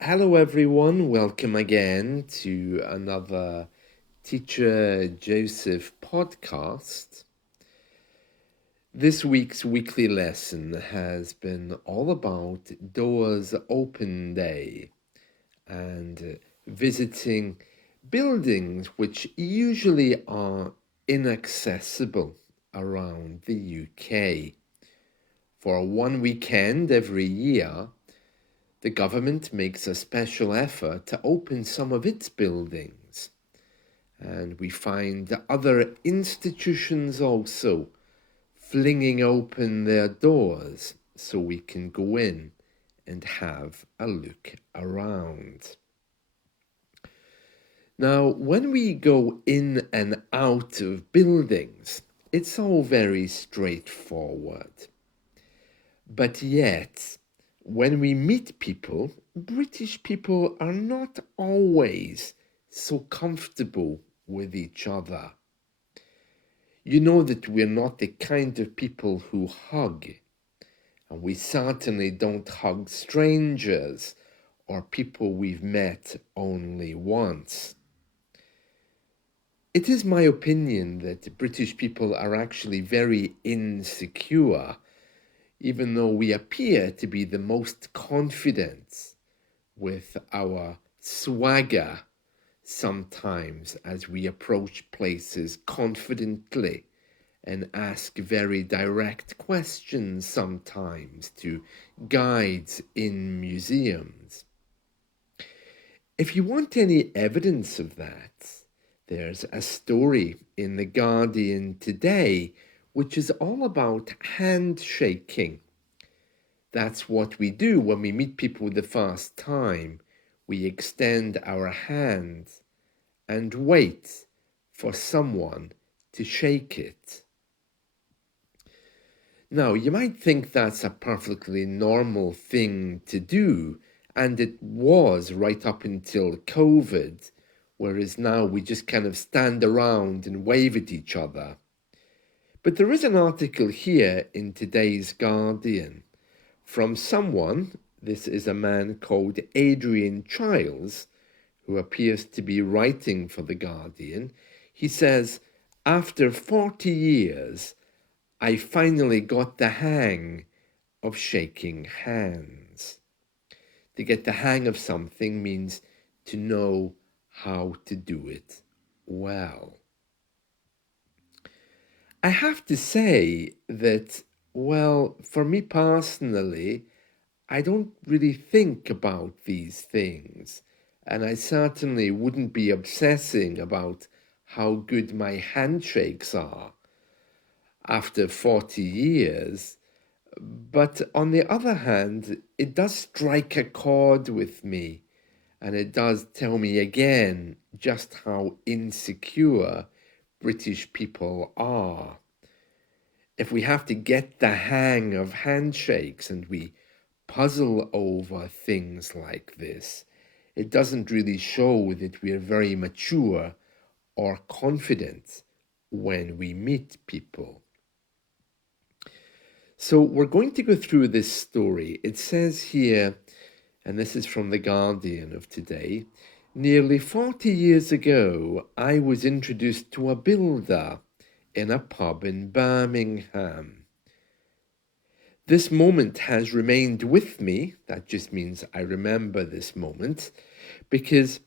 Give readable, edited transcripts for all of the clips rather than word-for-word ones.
Hello, everyone. Welcome again to another Teacher Joseph podcast. This week's weekly lesson has been all about Doors Open Day and visiting buildings which usually are inaccessible around the UK. For one weekend every year, the government makes a special effort to open some of its buildings, and we find other institutions also flinging open their doors so we can go in and have a look around. Now, when we go in and out of buildings, it's all very straightforward. But yet, when we meet people, British people are not always so comfortable with each other. You know that we're not the kind of people who hug, and we certainly don't hug strangers or people we've met only once. It is my opinion that British people are actually very insecure, even though we appear to be the most confident with our swagger sometimes as we approach places confidently and ask very direct questions sometimes to guides in museums. If you want any evidence of that, there's a story in The Guardian today which is all about handshaking. That's what we do when we meet people the first time. We extend our hand and wait for someone to shake it. Now, you might think that's a perfectly normal thing to do, and it was right up until COVID, whereas now we just kind of stand around and wave at each other. But there is an article here in today's Guardian from someone, this is a man called Adrian Childs, who appears to be writing for The Guardian. He says, after 40 years, I finally got the hang of shaking hands. To get the hang of something means to know how to do it well. I have to say that, well, for me personally, I don't really think about these things, and I certainly wouldn't be obsessing about how good my handshakes are after 40 years. But on the other hand, it does strike a chord with me, and it does tell me again just how insecure British people are. If we have to get the hang of handshakes and we puzzle over things like this, it doesn't really show that we're very mature or confident when we meet people. So we're going to go through this story. It says here, and this is from The Guardian of today, nearly 40 years ago, I was introduced to a builder in a pub in Birmingham. This moment has remained with me, that just means I remember this moment, because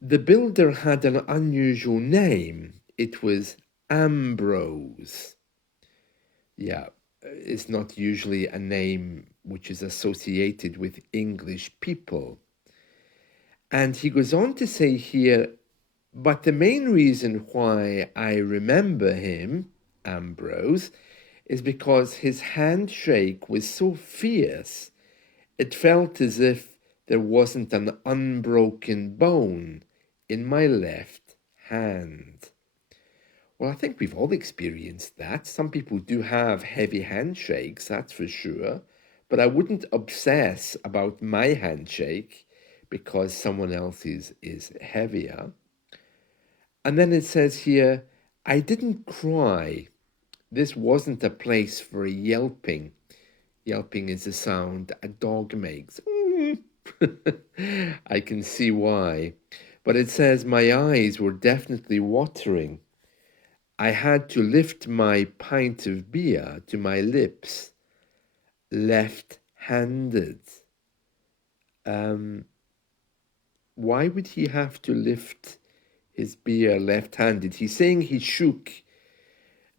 the builder had an unusual name. It was Ambrose. Yeah, it's not usually a name which is associated with English people. And he goes on to say here, but the main reason why I remember him, Ambrose, is because his handshake was so fierce, it felt as if there wasn't an unbroken bone in my left hand. Well, I think we've all experienced that. Some people do have heavy handshakes, that's for sure. But I wouldn't obsess about my handshake because someone else's is heavier. And then it says here, I didn't cry. This wasn't a place for yelping. Yelping is the sound a dog makes. I can see why. But it says, my eyes were definitely watering. I had to lift my pint of beer to my lips, left-handed. Um, why would he have to lift his beer left-handed? He's saying he shook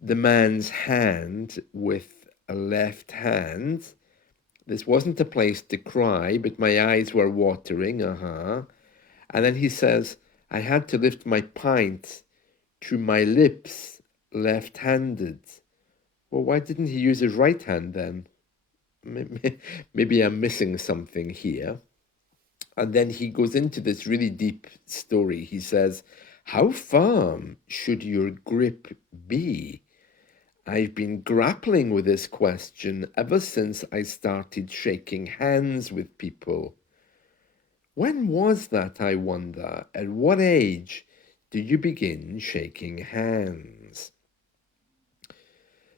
the man's hand with a left hand. This wasn't a place to cry, but my eyes were watering, And then he says, I had to lift my pint to my lips, left-handed. Well, why didn't he use his right hand then? Maybe I'm missing something here. And then he goes into this really deep story. He says, how firm should your grip be? I've been grappling with this question ever since I started shaking hands with people. When was that, I wonder? At what age do you begin shaking hands?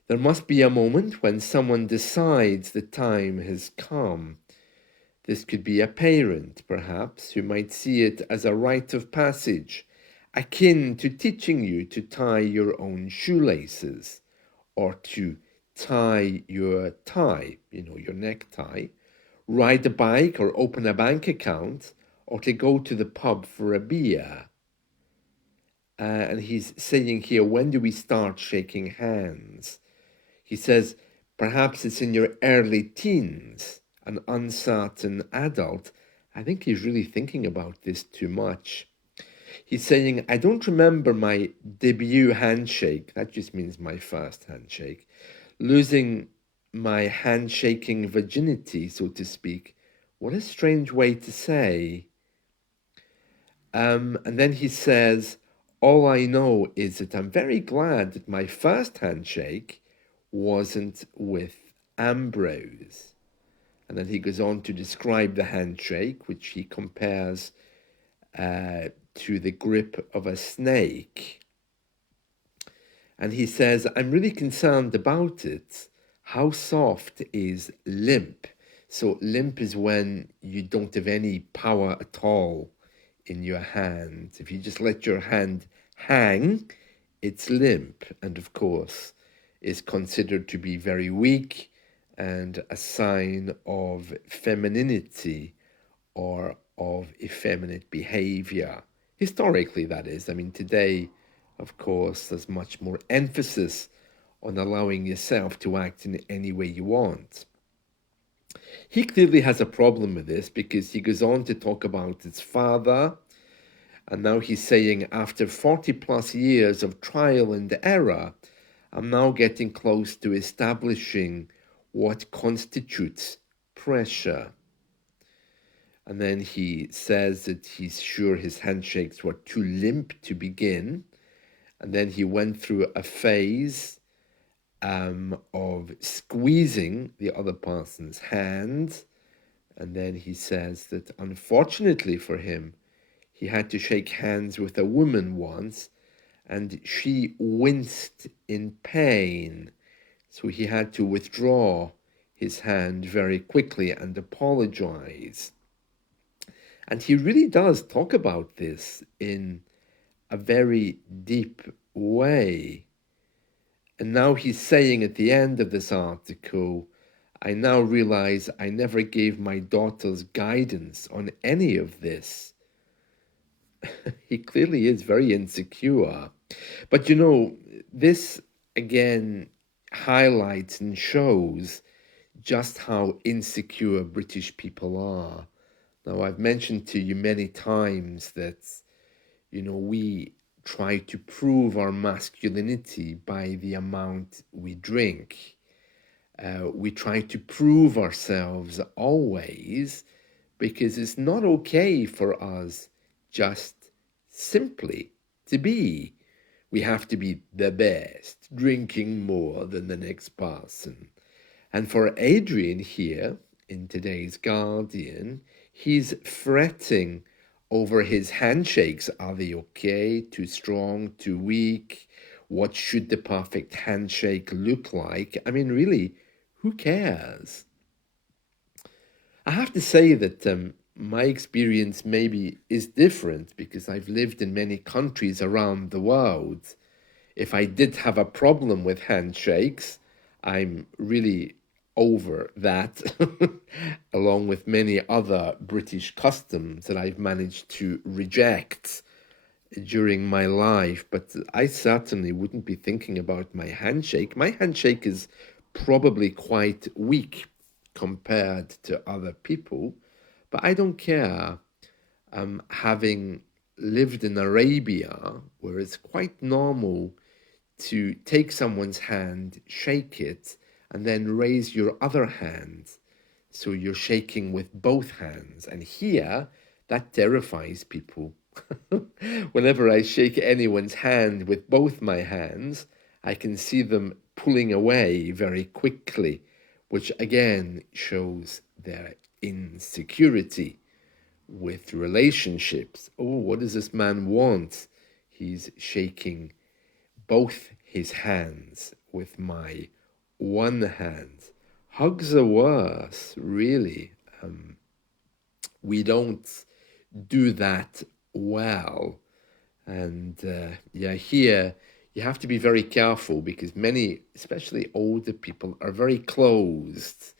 There must be a moment when someone decides the time has come. This could be a parent, perhaps, who might see it as a rite of passage, akin to teaching you to tie your own shoelaces, or to tie your tie, your necktie, ride a bike or open a bank account, or to go to the pub for a beer. And he's saying here, when do we start shaking hands? He says, perhaps it's in your early teens, an uncertain adult. I think he's really thinking about this too much. He's saying, I don't remember my debut handshake. That just means my first handshake. Losing my handshaking virginity, so to speak. What a strange way to say. And then he says, all I know is that I'm very glad that my first handshake wasn't with Ambrose. And then he goes on to describe the handshake, which he compares to the grip of a snake. And he says, I'm really concerned about it. How soft is limp? So limp is when you don't have any power at all in your hand. If you just let your hand hang, it's limp. And of course, is considered to be very weak and a sign of femininity or of effeminate behavior. Historically, that is. I mean, today, of course, there's much more emphasis on allowing yourself to act in any way you want. He clearly has a problem with this because he goes on to talk about his father, and now he's saying, after 40 plus years of trial and error, I'm now getting close to establishing what constitutes pressure. And then he says that he's sure his handshakes were too limp to begin. And then he went through a phase of squeezing the other person's hand. And then he says that unfortunately for him, he had to shake hands with a woman once, and she winced in pain. So he had to withdraw his hand very quickly and apologize. And he really does talk about this in a very deep way. And now he's saying at the end of this article, I now realize I never gave my daughters guidance on any of this. He clearly is very insecure. But this again highlights and shows just how insecure British people are. Now, I've mentioned to you many times that, we try to prove our masculinity by the amount we drink. We try to prove ourselves always because it's not okay for us just simply to be. We have to be the best, drinking more than the next person. And for Adrian here, in today's Guardian, he's fretting over his handshakes. Are they okay? Too strong? Too weak? What should the perfect handshake look like? I mean, really, who cares? I have to say that my experience maybe is different because I've lived in many countries around the world. If I did have a problem with handshakes, I'm really over that, along with many other British customs that I've managed to reject during my life. But I certainly wouldn't be thinking about my handshake. My handshake is probably quite weak compared to other people, but I don't care. Having lived in Arabia, where it's quite normal to take someone's hand, shake it, and then raise your other hand. So you're shaking with both hands. And here, that terrifies people. Whenever I shake anyone's hand with both my hands, I can see them pulling away very quickly, which again shows their insecurity with relationships. Oh, what does this man want? He's shaking both his hands with my one hand. Hugs are worse, really. We don't do that well. And yeah, here you have to be very careful because many, especially older people, are very closed.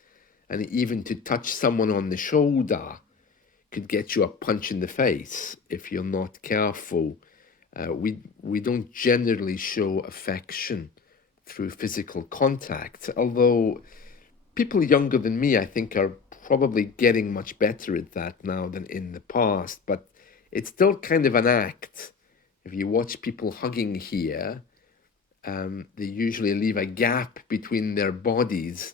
And even to touch someone on the shoulder could get you a punch in the face if you're not careful. We don't generally show affection through physical contact, although people younger than me, I think, are probably getting much better at that now than in the past. But it's still kind of an act. If you watch people hugging here, they usually leave a gap between their bodies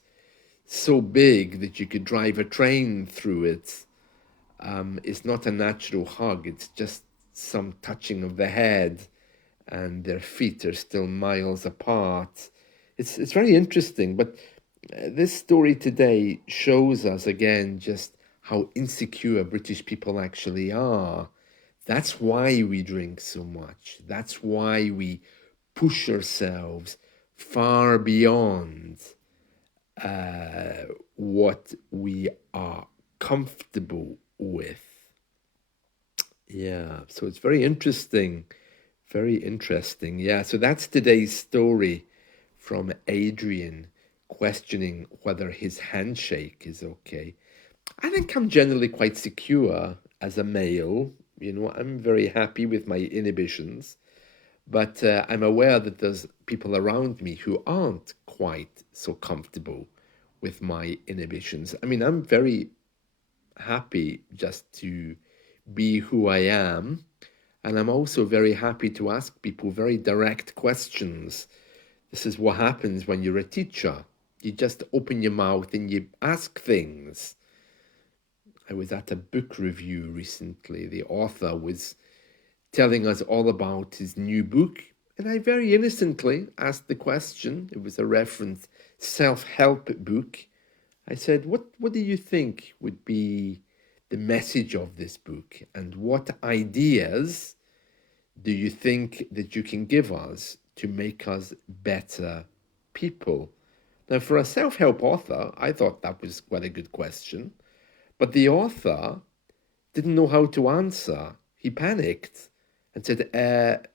so big that you could drive a train through it. It's not a natural hug, it's just some touching of the head, and their feet are still miles apart. It's very interesting, but this story today shows us again just how insecure British people actually are. That's why we drink so much. That's why we push ourselves far beyond what we are comfortable with. Yeah, so it's very interesting. Very interesting. Yeah, so that's today's story from Adrian questioning whether his handshake is okay. I think I'm generally quite secure as a male. You know, I'm very happy with my inhibitions, but I'm aware that there's people around me who aren't quite so comfortable with my inhibitions. I mean, I'm very happy just to be who I am. And I'm also very happy to ask people very direct questions. This is what happens when you're a teacher. You just open your mouth and you ask things. I was at a book review recently. The author was telling us all about his new book, and I very innocently asked the question. It was a reference self-help book. I said, what do you think would be the message of this book, and what ideas do you think that you can give us to make us better people? Now, for a self-help author, I thought that was quite a good question, but the author didn't know how to answer. He panicked and said,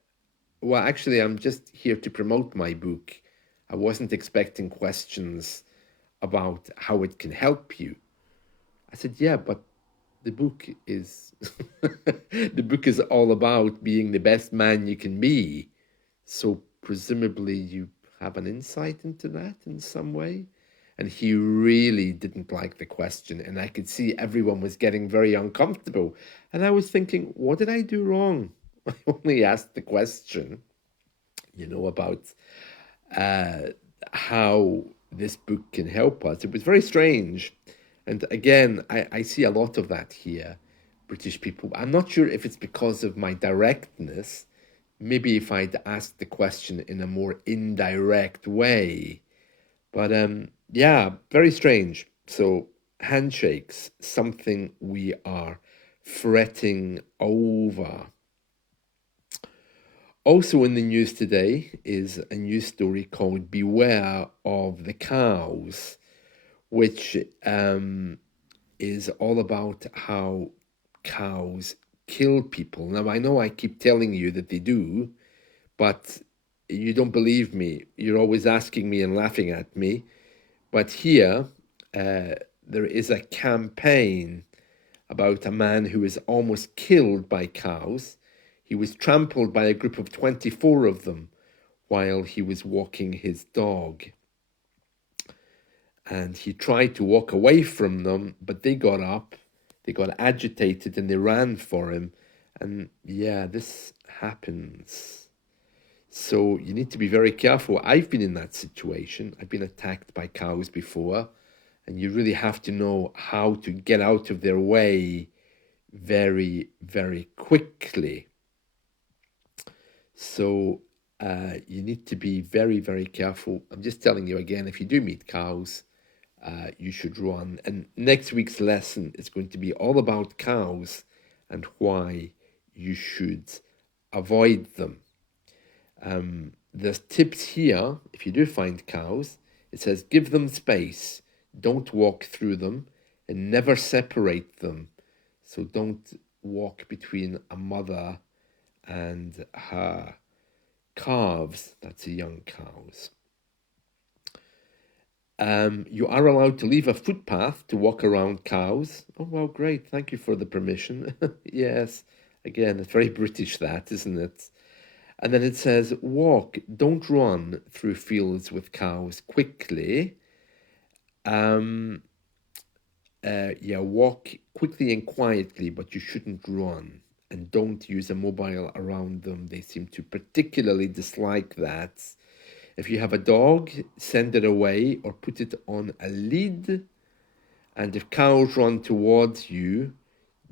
well, actually, I'm just here to promote my book. I wasn't expecting questions about how it can help you. I said, yeah, but the book is the book is all about being the best man you can be. So presumably you have an insight into that in some way. And he really didn't like the question, and I could see everyone was getting very uncomfortable. And I was thinking, what did I do wrong? I only asked the question, about how this book can help us. It was very strange. And again, I see a lot of that here, British people. I'm not sure if it's because of my directness. Maybe if I'd asked the question in a more indirect way. But yeah, very strange. So handshakes, something we are fretting over. Also in the news today is a news story called Beware of the Cows, which is all about how cows kill people. Now, I know I keep telling you that they do, but you don't believe me. You're always asking me and laughing at me. But here, there is a campaign about a man who was almost killed by cows. He was trampled by a group of 24 of them while he was walking his dog. And he tried to walk away from them, but they got up, they got agitated, and they ran for him. And yeah, this happens. So you need to be very careful. I've been in that situation. I've been attacked by cows before, and you really have to know how to get out of their way very, very quickly. So you need to be very, very careful. I'm just telling you again, if you do meet cows, you should run. And next week's lesson is going to be all about cows and why you should avoid them. There's tips here. If you do find cows, it says give them space, don't walk through them, and never separate them. So don't walk between a mother and her calves. That's young cows. You are allowed to leave a footpath to walk around cows. Oh, well, great. Thank you for the permission. Yes. Again, it's very British, that, isn't it? And then it says, walk, don't run through fields with cows quickly. Yeah, walk quickly and quietly, but you shouldn't run. And don't use a mobile around them. They seem to particularly dislike that. If you have a dog, send it away or put it on a lead. And if cows run towards you,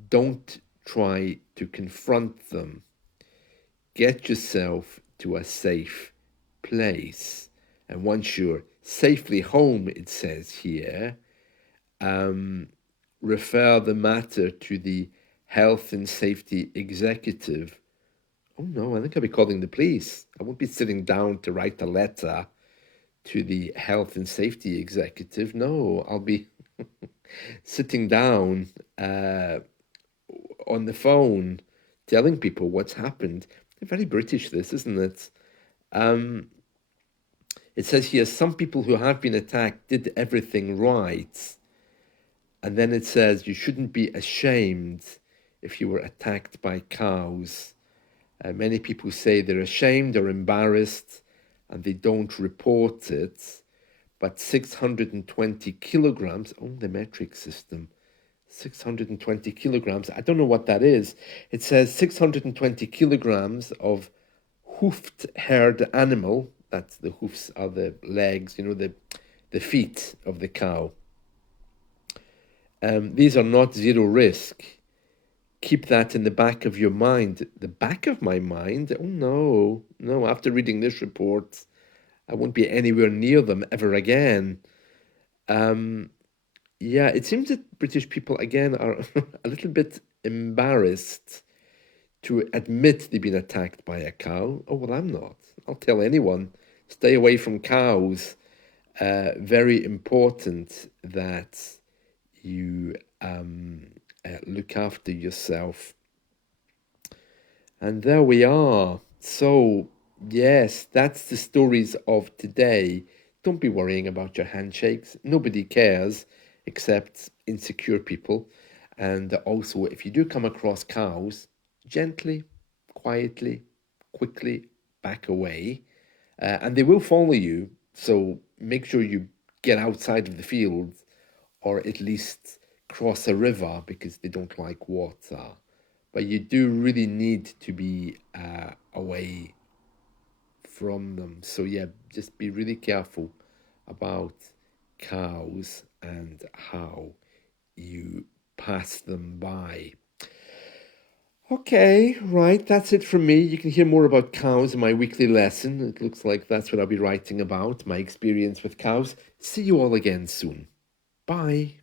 don't try to confront them. Get yourself to a safe place. And once you're safely home, it says here, refer the matter to the health and safety executive. Oh no, I think I'll be calling the police. I won't be sitting down to write a letter to the health and safety executive. No, I'll be sitting down on the phone telling people what's happened. Very British, this, isn't it? It says here, some people who have been attacked did everything right. And then it says you shouldn't be ashamed if you were attacked by cows. Many people say they're ashamed or embarrassed and they don't report it. But 620 kilograms, oh, the metric system, 620 kilograms, I don't know what that is. It says 620 kilograms of hoofed herd animal, that's the hoofs are the legs, you know, the feet of the cow. These are not zero risk. Keep that in the back of your mind. The back of my mind? Oh, no, after reading this report, I won't be anywhere near them ever again. Yeah, it seems that British people, again, are a little bit embarrassed to admit they've been attacked by a cow. Oh, well, I'm not. I'll tell anyone. Stay away from cows. Very important that you look after yourself. And there we are. So, yes, that's the stories of today. Don't be worrying about your handshakes. Nobody cares except insecure people. And also, if you do come across cows, gently, quietly, quickly back away. And they will follow you. So make sure you get outside of the field or at least cross a river because they don't like water. But you do really need to be away from them. So yeah, just be really careful about cows and how you pass them by. Okay, right, that's it from me. You can hear more about cows in my weekly lesson. It looks like that's what I'll be writing about, my experience with cows. See you all again soon. Bye.